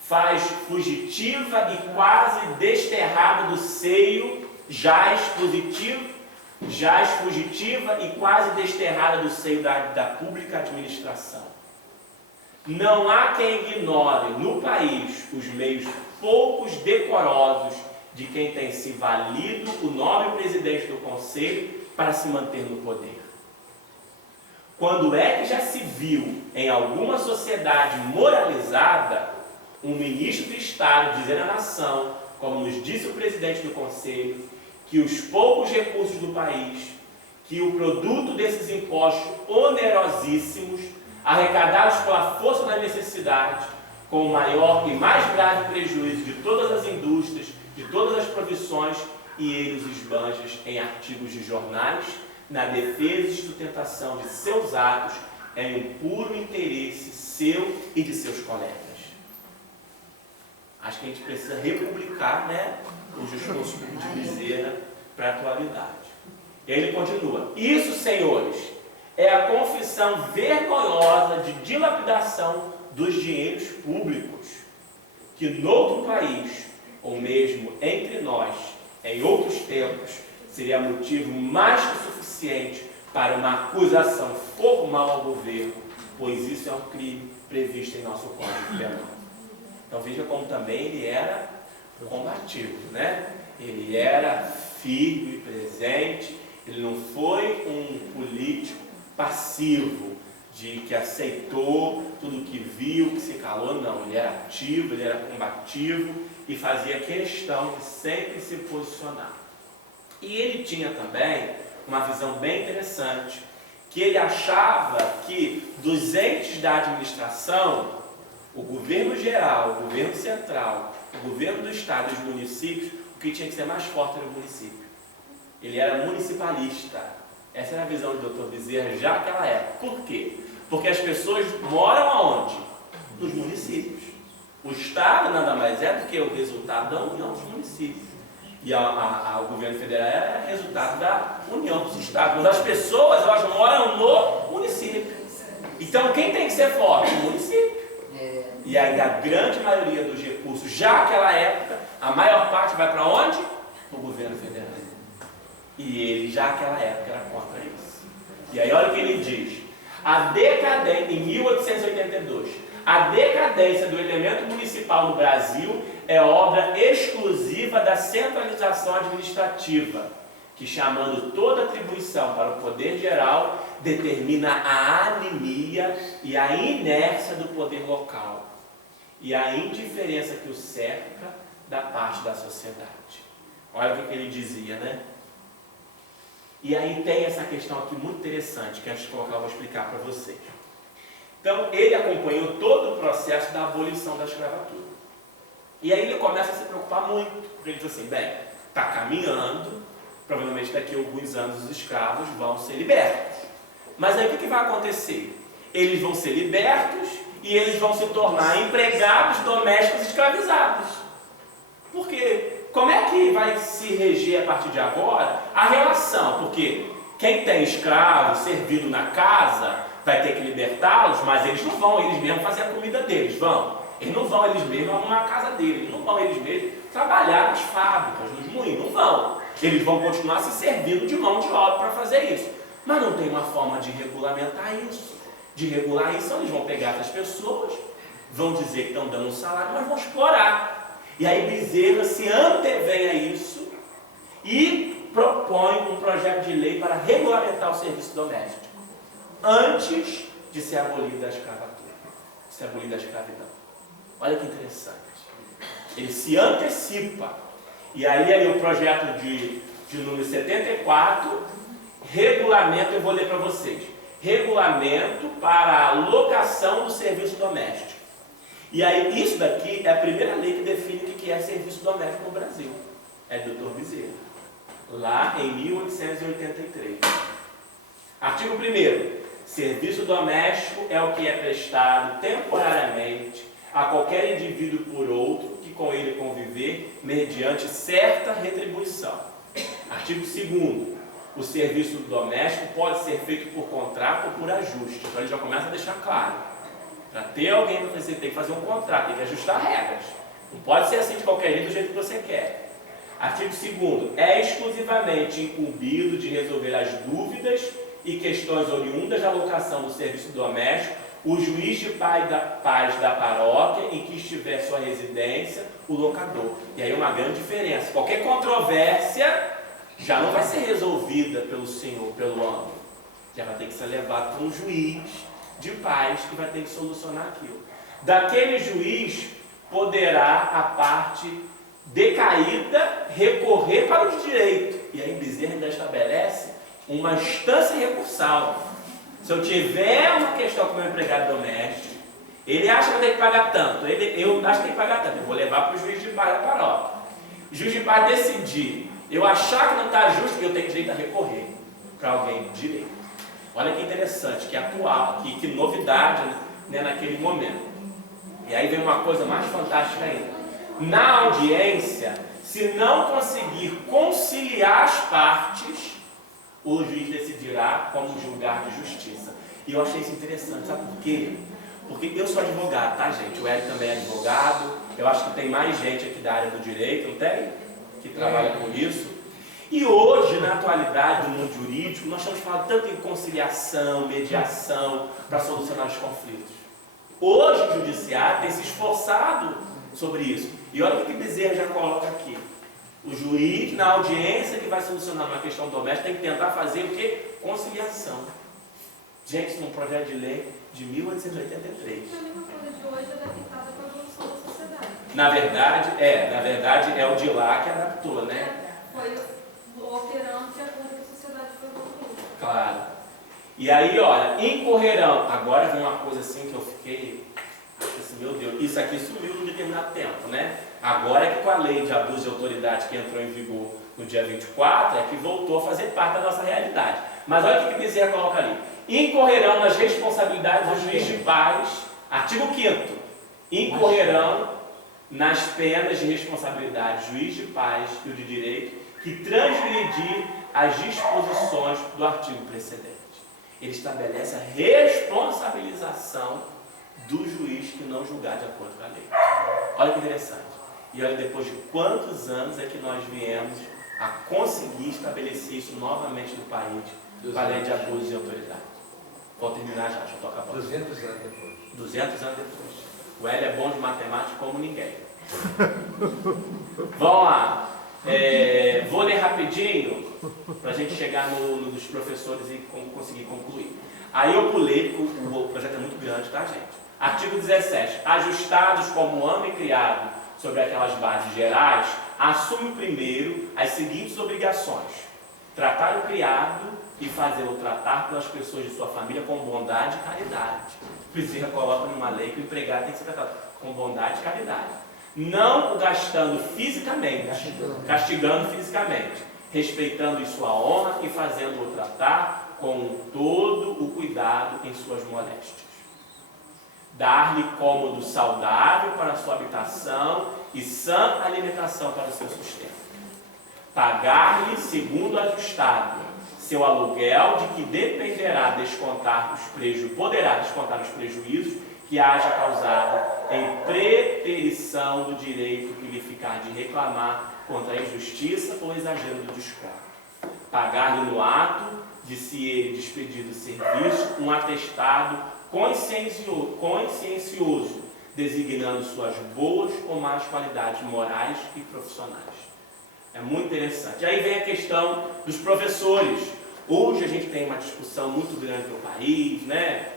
faz fugitiva e quase desterrada do seio, jaz fugitiva e quase desterrada do seio da pública administração. Não há quem ignore no país os meios poucos decorosos de quem tem se valido o nome presidente do Conselho para se manter no poder. Quando é que já se viu em alguma sociedade moralizada um ministro do Estado dizer à nação, como nos disse o presidente do Conselho, que os poucos recursos do país, que o produto desses impostos onerosíssimos, arrecadados pela força da necessidade, com o maior e mais grave prejuízo de todas as indústrias, de todas as profissões, e ele os esbanja em artigos de jornais, na defesa e sustentação de seus atos, em um puro interesse seu e de seus colegas. Acho que a gente precisa republicar, né, o discurso de Bezerra para a atualidade. E aí ele continua. Isso, senhores, é a confissão vergonhosa de dilapidação dos dinheiros públicos, que noutro país, ou mesmo entre nós, em outros tempos, seria motivo mais que suficiente para uma acusação formal ao governo, pois isso é um crime previsto em nosso Código Penal. Então veja como também ele era combativo, né? Ele era firme, presente, ele não foi um político passivo, de que aceitou tudo que viu, que se calou, não. Ele era ativo, ele era combativo e fazia questão de sempre se posicionar. E ele tinha também uma visão bem interessante, que ele achava que dos entes da administração, o governo geral, o governo central, o governo do estado e os municípios, o que tinha que ser mais forte era o município. Ele era municipalista. Essa era a visão do Dr. Bezerra já naquela época. Por quê? Porque as pessoas moram aonde? Nos municípios. O estado nada mais é do que o resultado da união dos municípios. E o governo federal é resultado da união dos estados. Mas as pessoas, elas moram no município. Então, quem tem que ser forte? O município. E aí, a grande maioria dos recursos, já naquela época, a maior parte vai para onde? Para o governo federal. E ele, já naquela época, era contra isso. E aí, olha o que ele diz. Em 1882, a decadência do elemento municipal no Brasil é obra exclusiva da centralização administrativa, que, chamando toda atribuição para o poder geral, determina a anemia e a inércia do poder local e a indiferença que o cerca da parte da sociedade. Olha o que ele dizia, né? E aí tem essa questão aqui muito interessante, que antes de colocar eu vou explicar para vocês. Então, ele acompanhou todo o processo da abolição da escravatura. E aí ele começa a se preocupar muito, porque ele diz assim, bem, está caminhando, provavelmente daqui a alguns anos os escravos vão ser libertos. Mas aí o que vai acontecer? Eles vão ser libertos e eles vão se tornar empregados domésticos escravizados. Por quê? Como é que vai se reger a partir de agora a relação? Porque quem tem escravo servido na casa vai ter que libertá-los, mas eles não vão eles mesmos fazer a comida deles, vão. Eles não vão eles mesmos arrumar a casa deles, eles não vão eles mesmos trabalhar nas fábricas, nos moinhos, não vão. Eles vão continuar se servindo de mão de obra para fazer isso. Mas não tem uma forma de regulamentar isso. De regular isso, eles vão pegar essas pessoas, vão dizer que estão dando um salário, mas vão explorar. E aí Bezerra se antevém a isso e propõe um projeto de lei para regulamentar o serviço doméstico, antes de ser abolida a escravatura, de ser abolida a escravidão. Olha que interessante. Ele se antecipa. E aí o projeto de número 74, regulamento, eu vou ler para vocês. Regulamento para a locação do serviço doméstico. E aí isso daqui é a primeira lei que define o que é serviço doméstico no Brasil. É do Dr. Bezerra, lá em 1883. Artigo 1º. Serviço doméstico é o que é prestado temporariamente a qualquer indivíduo por outro que com ele conviver mediante certa retribuição. Artigo 2º. O serviço doméstico pode ser feito por contrato ou por ajuste. Então ele já começa a deixar claro. Para ter alguém para fazer, tem que fazer um contrato, tem que ajustar regras. Não pode ser assim de qualquer jeito, do jeito que você quer. Artigo 2º. É exclusivamente incumbido de resolver as dúvidas e questões oriundas da locação do serviço doméstico o juiz de paz da paróquia em que estiver sua residência, o locador. E aí uma grande diferença. Qualquer controvérsia já não vai ser resolvida pelo senhor, pelo âmbito. Já vai ter que ser levado para um juiz de paz que vai ter que solucionar aquilo. Daquele juiz poderá a parte decaída recorrer para o direito. E aí Bezerra ainda estabelece uma instância recursal. Se eu tiver uma questão com o meu empregado doméstico, ele acha que eu tenho que pagar tanto, eu acho que tem que pagar tanto, eu vou levar para o juiz de paz da paróquia. O juiz de paz decidir, eu achar que não está justo, eu tenho direito a recorrer para alguém de direito. Olha que interessante, que atual, que novidade, né, naquele momento. E aí vem uma coisa mais fantástica ainda. Na audiência, se não conseguir conciliar as partes, o juiz decidirá como julgar de justiça. E eu achei isso interessante, sabe por quê? Porque eu sou advogado, tá, gente? O Hélio também é advogado. Eu acho que tem mais gente aqui da área do direito, não tem? Que trabalha com isso. E hoje, na atualidade do mundo jurídico, nós estamos falando tanto em conciliação, mediação, para solucionar os conflitos. Hoje o judiciário tem se esforçado sobre isso. E olha o que Bezerra já coloca aqui. O juiz, na audiência que vai solucionar uma questão doméstica, tem que tentar fazer o quê? Conciliação. Gente, isso é um projeto de lei de 1883. A mesma coisa de hoje é adaptada para a evolução da sociedade. Na verdade é o de lá que adaptou, né? Foi alterando de acordo com a sociedade foi evoluindo. Claro. E aí, olha, incorrerão. Agora vem uma coisa assim que eu fiquei assim, meu Deus, isso aqui sumiu num determinado tempo, né? Agora é que com a lei de abuso de autoridade que entrou em vigor no dia 24, é que voltou a fazer parte da nossa realidade. Mas olha o que Bezerra coloca ali. Incorrerão nas responsabilidades do juiz de paz, artigo 5º, incorrerão nas penas de responsabilidade do juiz de paz e o de direito que transgredir as disposições do artigo precedente. Ele estabelece a responsabilização do juiz que não julgar de acordo com a lei. Olha que interessante. E olha depois de quantos anos é que nós viemos a conseguir estabelecer isso novamente no país, com a lei de abuso de autoridade. Vou terminar já eu tô acabando. 200 anos depois. 200 anos depois. O Hélio é bom de matemática como ninguém. Vamos lá. Vou ler rapidinho para a gente chegar nos professores e conseguir concluir. Aí eu pulei, porque o projeto é muito grande, tá, gente? Artigo 17. Ajustados como ano e criado sobre aquelas bases gerais, assume primeiro as seguintes obrigações: tratar o criado e fazê-lo tratar pelas pessoas de sua família com bondade e caridade. Bezerra coloca numa lei que o empregado tem que ser tratado com bondade e caridade. Não o gastando fisicamente, castigando fisicamente, respeitando em sua honra e fazendo-o tratar com todo o cuidado em suas moléstias. Dar-lhe cômodo saudável para sua habitação e sã alimentação para o seu sustento. Pagar-lhe segundo ajustado seu aluguel, de que dependerá poderá descontar os prejuízos que haja causado em preterição do direito que lhe ficar de reclamar contra a injustiça ou exagero do desconto. Pagar-lhe no ato de se ele despedir do serviço um atestado consciencioso designando suas boas ou más qualidades morais e profissionais. É muito interessante. Aí vem a questão dos professores. Hoje a gente tem uma discussão muito grande no país, né?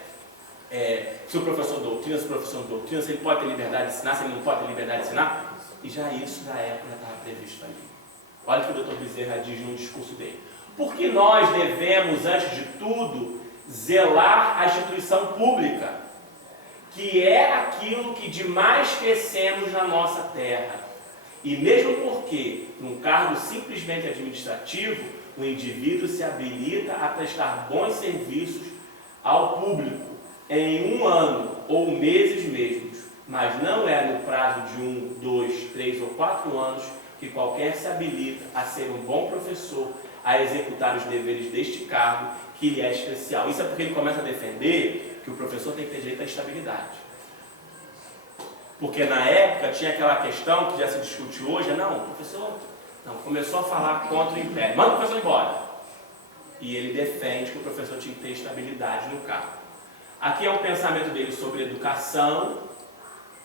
Se o professor doutrina, se o professor não doutrina, se ele pode ter liberdade de ensinar, se ele não pode ter liberdade de ensinar. E já isso na época já estava previsto ali. Olha o que o Dr. Bezerra diz no discurso dele. Porque nós devemos, antes de tudo, zelar a instituição pública, que é aquilo que de mais crescemos na nossa terra. E mesmo porque, num cargo simplesmente administrativo, o indivíduo se habilita a prestar bons serviços ao público em 1 ano ou meses mesmos, mas não é no prazo de 1, 2, 3 ou 4 anos que qualquer se habilita a ser um bom professor, a executar os deveres deste cargo que lhe é especial. Isso é porque ele começa a defender que o professor tem que ter direito à estabilidade. Porque na época tinha aquela questão que já se discute hoje, não, o professor começou a falar contra o império, manda o professor embora. E ele defende que o professor tinha que ter estabilidade no cargo. Aqui é um pensamento dele sobre educação,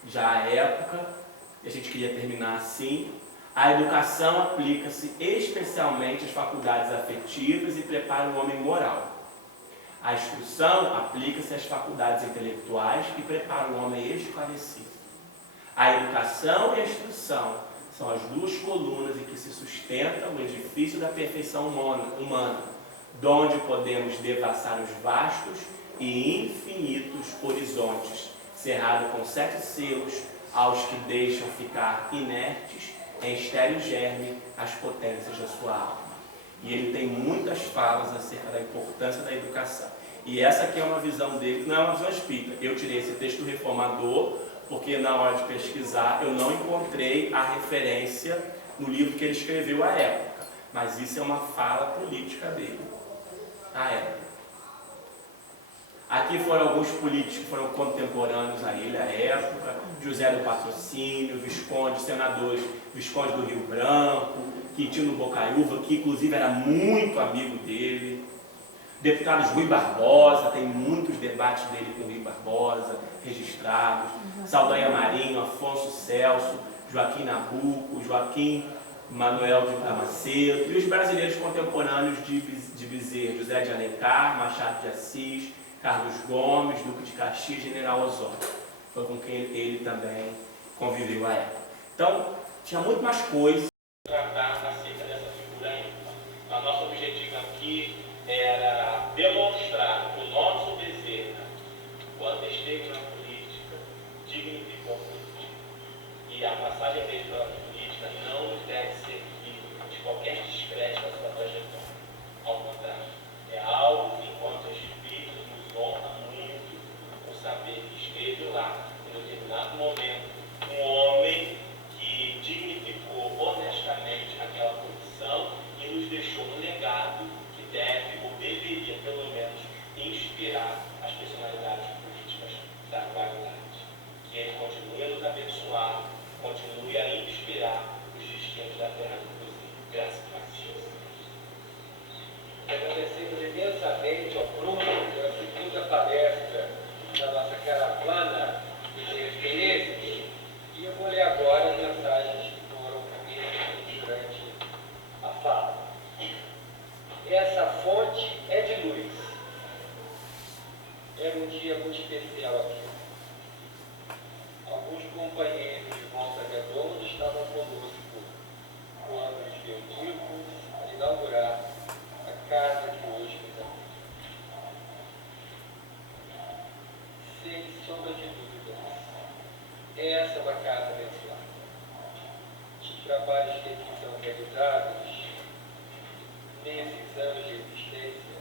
já à época, e a gente queria terminar assim. A educação aplica-se especialmente às faculdades afetivas e prepara o homem moral. A instrução aplica-se às faculdades intelectuais e prepara o homem esclarecido. A educação e a instrução são as duas colunas em que se sustenta o edifício da perfeição humana, donde podemos devassar os vastos e infinitos horizontes, cerrado com 7 selos aos que deixam ficar inertes em estéril germe as potências da sua alma. E ele tem muitas falas acerca da importância da educação. E essa aqui é uma visão dele, não é uma visão espírita. Eu tirei esse texto reformador, porque na hora de pesquisar eu não encontrei a referência no livro que ele escreveu à época. Mas isso é uma fala política dele, à época. Aqui foram alguns políticos que foram contemporâneos a ele à época: José do Patrocínio, Visconde, senadores, Visconde do Rio Branco, Quintino Bocaiúva, que inclusive era muito amigo dele, deputados Rui Barbosa, tem muitos debates dele com Rui Barbosa registrados, Saldanha Marinho, Afonso Celso, Joaquim Nabuco, Joaquim Manuel de Damasceno, e os brasileiros contemporâneos de Bezerra, José de Alencar, Machado de Assis, Carlos Gomes, Duque de Caxias, General Osório. Foi com quem ele também conviveu à época. Então, tinha muito mais coisas para tratar acerca dessa figura ainda. O nosso objetivo aqui era demonstrar que o nosso Bezerra, quando esteve na política, dignificou a política. E a passagem dele pela política não nos deve servir de qualquer descrédito da sua trajetória. Ao contrário, é algo que, enquanto espírito, nos honra muito por saber que esteve lá, em determinado momento, um homem que dignificou honestamente aquela posição e nos deixou um legado que deve, ou deveria, pelo menos, inspirar as personalidades políticas da atualidade. Que ele continue a nos abençoar, continue a inspirar os destinos da terra, inclusive. Graças a Deus. Agradecemos imensamente ao Bruno pela segunda palestra da nossa caravana de experiências. E eu vou ler agora as mensagens que foram comidas durante a fala. Essa fonte é de luz. Era um dia muito especial aqui. Alguns companheiros de Volta Redonda estavam conosco quando nos reunimos a inaugurar a casa que hoje nos habita. Sem sombra de dúvidas, essa é uma casa abençoada. Os trabalhos que aqui são realizados nesses anos de existência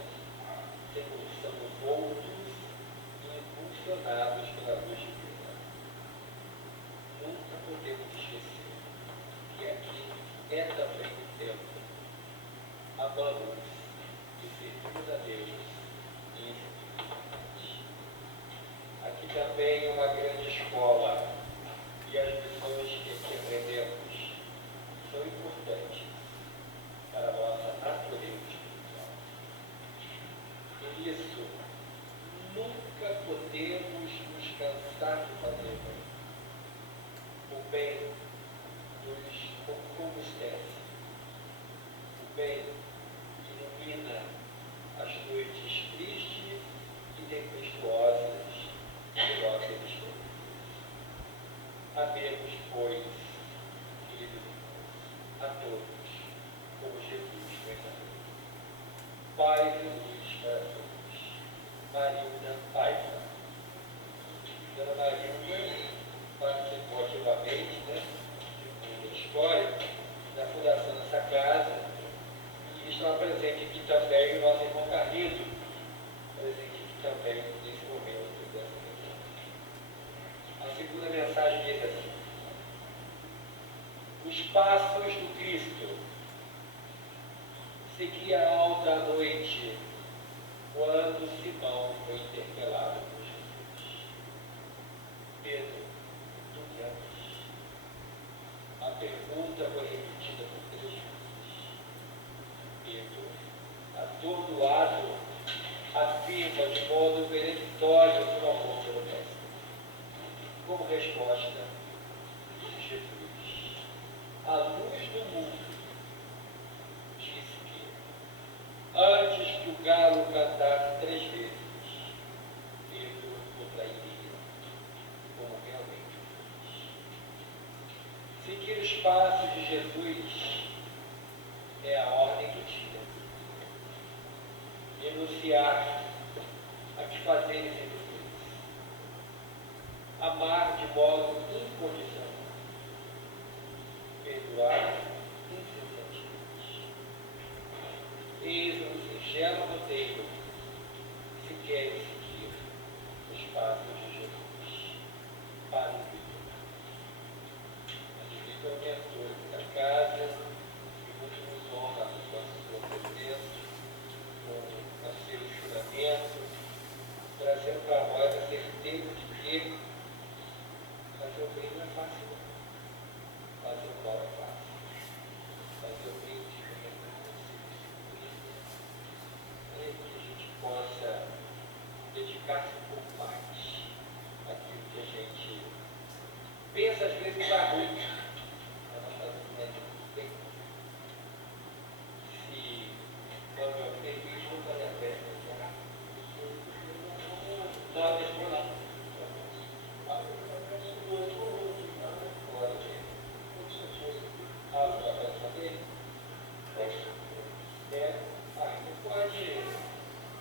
são envoltos e impulsionados pela luz divina. Nunca podemos esquecer que aqui é também o tempo. Amamos e servimos a Deus em espiritualidade. Aqui também é uma grande escola e as lições que aqui aprendemos são importantes para a nossa natureza espiritual. Por isso, nunca podemos nos cansar de fazer também ilumina as noites tristes e tempestuosas de nossa existência. Amemos, pois, queridos irmãos, a todos, como Jesus nos amou. Paz e luz para todos. Marilda Paiva. Dona Marilda participou ativamente, da história da fundação dessa casa, e estava presente aqui também o nosso irmão Carlitos, presente aqui também nesse momento dessa mensagem. A segunda mensagem diz assim: os passos do Cristo seguia a outra noite, quando Simão foi interpelado por Jesus. Pedro, tu me amas? A pergunta foi repetida por 3 vezes. Pedro, atordoado, afirma de modo peremptório seu amor pelo Mestre. Como resposta, disse Jesus: a luz do mundo disse que, antes que o galo cantasse 3 vezes, Pedro o trairia, como realmente fez. Seguir os passos de Jesus é a ordem do dia. Enunciar a que fazeres em vocês. Amar de modo incondicional. Perdoar incessantemente. Eis um singelo roteiro, se querem seguir os passos de Jesus para o bem. A é o mentor da casa e muito nos honra com a sua presença, com o seu juramento, trazendo para nós a certeza de que fazer o bem não é fácil, não. Fazer o mal é fácil. Fazer o bem de para que a gente possa dedicar-se um pouco mais àquilo que a gente pensa às vezes que é ruim, mas nós fazemos bem. Se quando eu feliz, vou fazer a festa, não, deixa eu lá.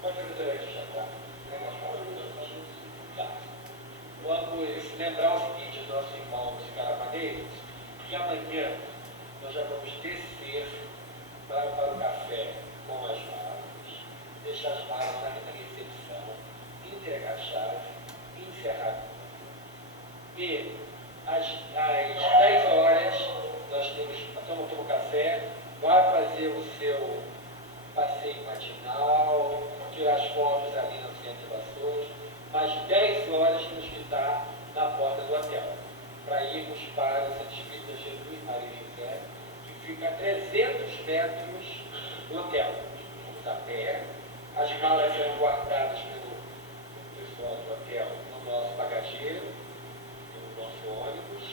Pode ajudar a gente a tá? Tá. Vamos lembrar o seguinte, os nossos irmãos caravaneiros, que amanhã nós já vamos descer para o café com as malas, deixar as malas na recepção, entregar a chave, encerrar. E às 10 horas nós tomamos o café, vai fazer o seu passeio matinal, tirar as fotos ali no centro de Vassouras, mas 10 horas temos que estar na porta do hotel, para irmos para o Santo Espírito de Jesus, Maria e José, que fica a 300 metros do hotel. Vamos a pé, as malas serão guardadas pelo pessoal do hotel no nosso bagageiro, no nosso ônibus,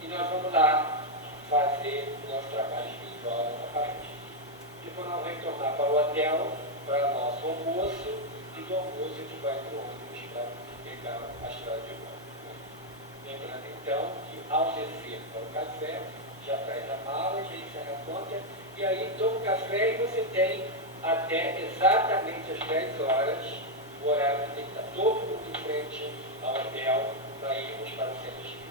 e nós vamos lá fazer o nosso trabalho espiritual na parede. Depois nós vamos retornar para o hotel, para o nosso almoço, e do almoço a gente vai para o ônibus para pegar a estrada de volta. Lembrando então que ao descer para o café, já traz a mala, já encerra a conta, e aí toma o café e você tem até exatamente às 10 horas o horário que tem que estar todo mundo em frente ao hotel para irmos para o centro espírita.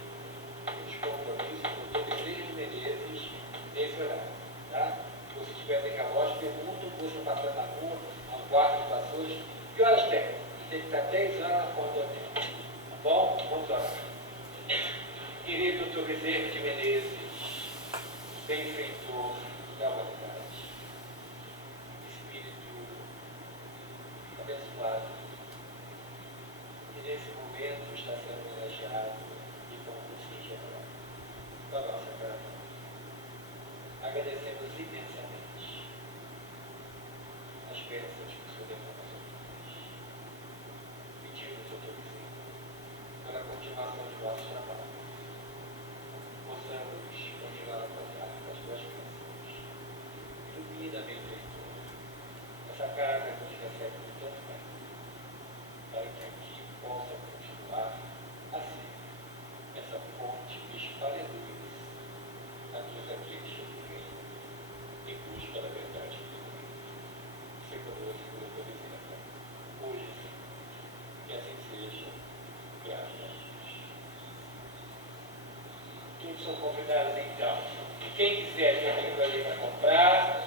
Os compromissos com o Desejo de Menezes nesse horário. Tá? Se você tiver de relógio, pergunta, você passando na rua, ao quarto de Vassouras, que horas tem? Tem que estar 10 horas na porta do hotel. Tá bom? Vamos orar. Querido Dr. Bezerra de Menezes, benfeitor da humanidade, Espírito abençoado, que nesse momento está sendo homenageado e com o geral da nossa caravana. Agradecemos imensamente as bênçãos que o Senhor derrama sobre nós. Pedimos, Dr. Bezerra, pela continuação de nosso trabalho, possamos continuar a contar com as tuas bênçãos. Ilumina, são convidados então. Quem quiser, tem aquilo ali para comprar.